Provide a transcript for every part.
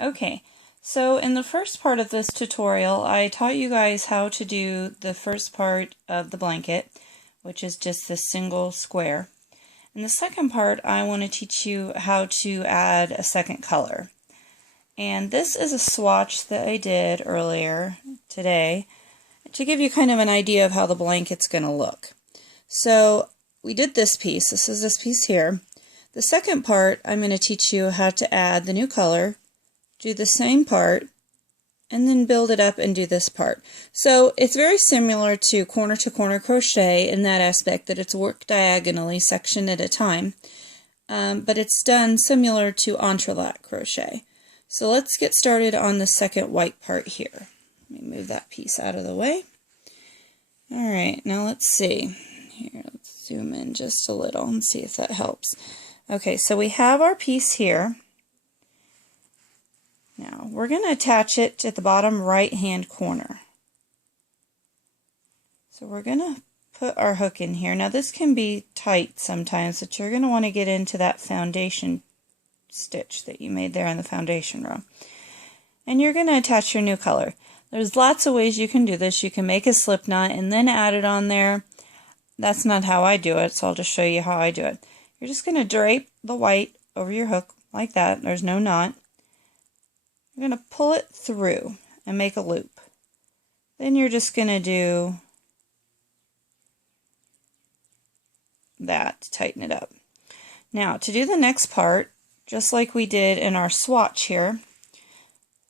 Okay, so in the first part of this tutorial, I taught you guys how to do the first part of the blanket, which is just this single square. In the second part, I want to teach you how to add a second color. And this is a swatch that I did earlier today to give you kind of an idea of how the blanket's going to look. So we did this piece. This is this piece here. The second part, I'm going to teach you how to add the new color, do the same part, and then build it up and do this part. So it's very similar to corner crochet in that aspect that it's worked diagonally, section at a time, but it's done similar to entralac crochet. So let's get started on the second white part here. Let me move that piece out of the way. Alright, now let's see. Here, let's zoom in just a little and see if that helps. Okay, so we have our piece here. Now, we're going to attach it to the bottom right-hand corner. So we're going to put our hook in here. Now, this can be tight sometimes, but you're going to want to get into that foundation stitch that you made there in the foundation row. And you're going to attach your new color. There's lots of ways you can do this. You can make a slip knot and then add it on there. That's not how I do it, so I'll just show you how I do it. You're just going to drape the white over your hook like that. There's no knot. You're going to pull it through and make a loop. Then you're just going to do that to tighten it up. Now, to do the next part, just like we did in our swatch here,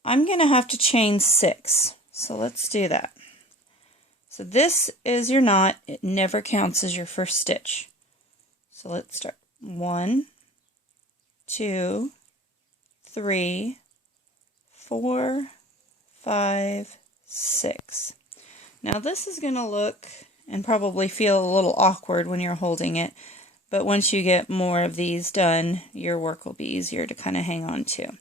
I'm going to have to chain 6. So let's do that. So this is your knot. It never counts as your first stitch. So let's start. 1, 2, 3, 4, 5, 6. Now this is going to look and probably feel a little awkward when you're holding it, but once you get more of these done, your work will be easier to kind of hang on to.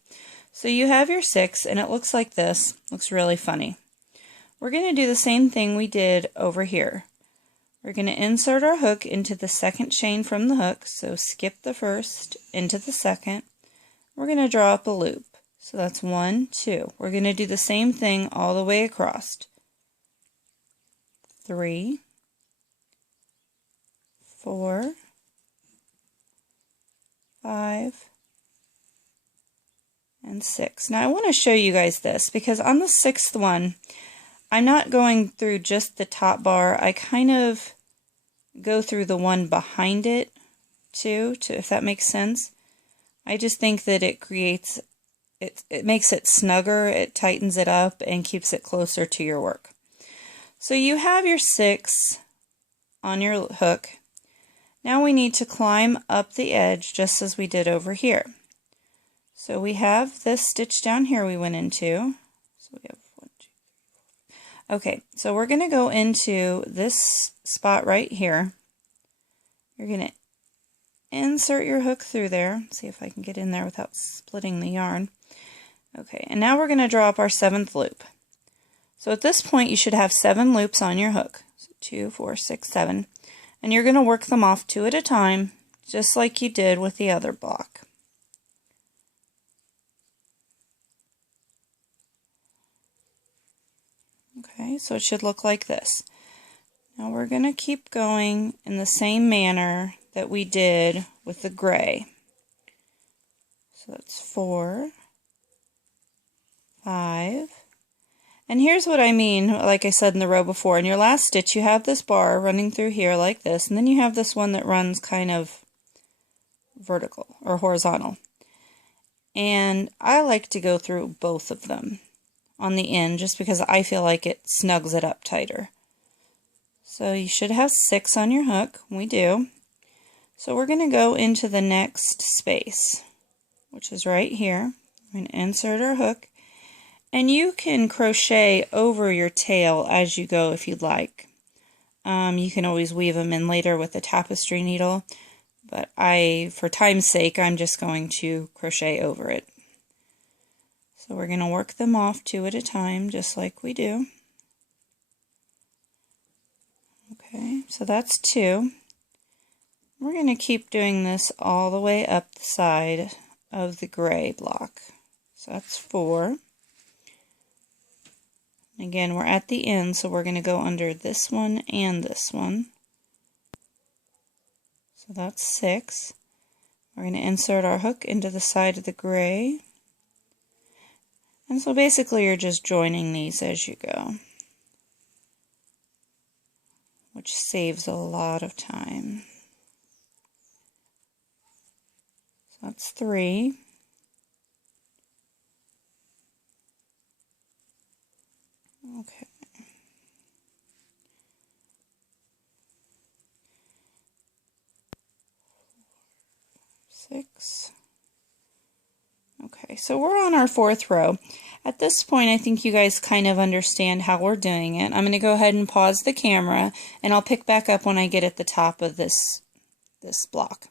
So you have your 6 and it looks like this. Looks really funny. We're going to do the same thing we did over here. We're going to insert our hook into the second chain from the hook, so skip the first into the second. We're going to draw up a loop. So that's 1, 2. We're going to do the same thing all the way across. 3, 4, 5, and 6. Now I want to show you guys this because on the 6th one, I'm not going through just the top bar. I kind of go through the one behind it too, if that makes sense. I just think that it creates it makes it snugger, it tightens it up, and keeps it closer to your work. So you have your 6 on your hook. Now we need to climb up the edge just as we did over here. So we have this stitch down here we went into. So we have 1, 2, 3, 4. Okay, so we're going to go into this spot right here. You're going to insert your hook through there. See if I can get in there without splitting the yarn. Okay, and now we're going to draw up our 7th loop. So at this point you should have 7 loops on your hook. So 2, 4, 6, 7. And you're going to work them off 2 at a time, just like you did with the other block. Okay, so it should look like this. Now we're going to keep going in the same manner that we did with the gray. So that's 4, 5, and here's what I mean, like I said in the row before. In your last stitch you have this bar running through here like this, and then you have this one that runs kind of vertical or horizontal. And I like to go through both of them on the end just because I feel like it snugs it up tighter. So you should have 6 on your hook. We do. So we're going to go into the next space, which is right here. We're going to insert our hook. And you can crochet over your tail as you go if you'd like. You can always weave them in later with a tapestry needle, but for time's sake, I'm just going to crochet over it. So we're going to work them off 2 at a time, just like we do. Okay, so that's 2. We're going to keep doing this all the way up the side of the gray block. So that's 4. Again, we're at the end, so we're going to go under this one and this one. So that's 6. We're going to insert our hook into the side of the gray. And so basically you're just joining these as you go, which saves a lot of time. So that's 3. Okay. 6. Okay, so we're on our 4th row. At this point, I think you guys kind of understand how we're doing it. I'm going to go ahead and pause the camera, and I'll pick back up when I get at the top of this block.